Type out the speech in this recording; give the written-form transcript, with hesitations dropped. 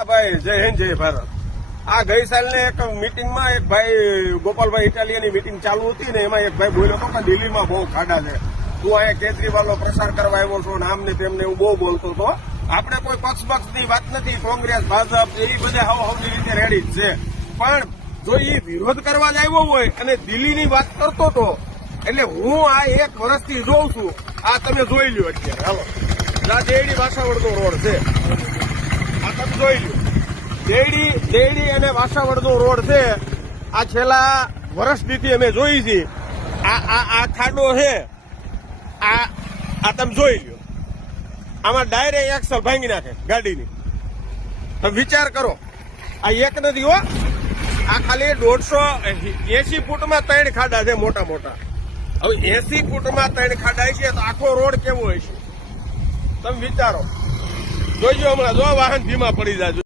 ભાઈ જય હિન્દ જય ભારત। આ ગઈ સાલને એક મીટિંગમાં એક ભાઈ ગોપાલભાઈ ઇટાલિયાની મીટિંગ ચાલુ હતી ને એમાં એક ભાઈ બોલ્યો હતો કે દિલ્હીમાં બહુ ખાડા છે, તું અહીંયા કેજરીવાલનો પ્રસાર કરવા આવ્યો છો ને આમને તેમને હું બહુ બોલતો હતો। આપણે કોઈ પક્ષની વાત નથી, કોંગ્રેસ ભાજપ એવી બધા હવની રીતે રેડી જ છે, પણ જો એ વિરોધ કરવા જ આવ્યો હોય અને દિલ્હીની વાત કરતો હતો એટલે હું આ એક વર્ષથી જોઉં છું। આ તમે જોઈ લ્યો અત્યારે, હાલો આ દેડી વાસાવડનો રોડ છે, આ તમે જોઈ લ્યો દેડી અને વાસાવડનો રોડ છે। આ છેલ્લા વર્ષથી અમે જોઈ છે, આ ખાડો છે, આ તમે જોઈ લ્યો, આમાં ડાયરેક્ટ એક્સલ ભાંગી નાખે ગાડીની। તમે વિચાર કરો, આ એક નથી હો, આ ખાલી 180 ફૂટમાં 3 ખાડા છે મોટા મોટા। હવે 80 ફૂટમાં 3 ખાડા છે તો આખો રોડ કેવો હશે તમે વિચારો। જોઈજો હમણાં જો વાહન ધીમા પડી જાય।